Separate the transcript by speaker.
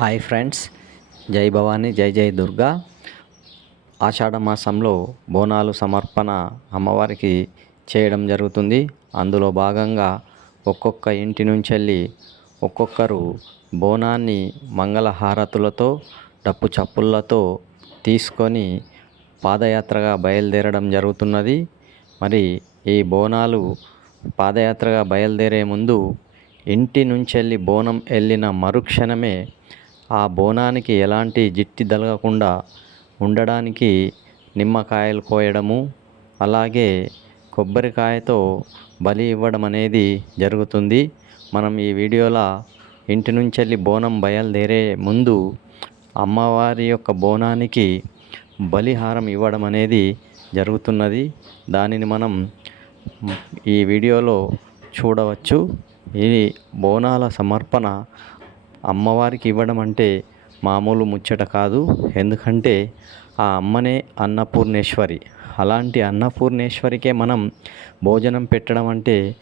Speaker 1: Hi friends. జై భవానీ జై జై దుర్గా. ఆషాఢ మాసంలో బోనాలు సమర్పణ అమ్మవారికి చేయడం జరుగుతుంది. అందులో భాగంగా ఒక్కొక్క ఇంటి నుంచి వెళ్ళి ఒక్కొక్కరు బోనాన్ని మంగళహారతులతో డప్పు చప్పుళ్ళతో తీసుకొని పాదయాత్రగా బయలుదేరడం జరుగుతున్నది. మరి ఈ బోనాలు పాదయాత్రగా బయలుదేరే ముందు ఇంటి నుంచి వెళ్ళి బోనం వెళ్ళిన మరుక్షణమే ఆ బోనానికి ఎలాంటి జిట్టి తగలకుండా ఉండడానికి నిమ్మకాయలు కోయడము అలాగే కొబ్బరికాయతో బలి ఇవ్వడం అనేది జరుగుతుంది. మనం ఈ వీడియోలో ఇంటి నుంచి వెళ్ళి బోనం బయలుదేరే ముందు అమ్మవారి యొక్క బోనానికి బలిహారం ఇవ్వడం అనేది జరుగుతున్నది. దానిని మనం ఈ వీడియోలో చూడవచ్చు. ఈ బోనాల సమర్పణ అమ్మవారికి ఇవ్వడం అంటే మామూలు ముచ్చట కాదు. ఎందుకంటే ఆ అమ్మనే అన్నపూర్ణేశ్వరి. అలాంటి అన్నపూర్ణేశ్వరికే మనం భోజనం పెట్టడం అంటే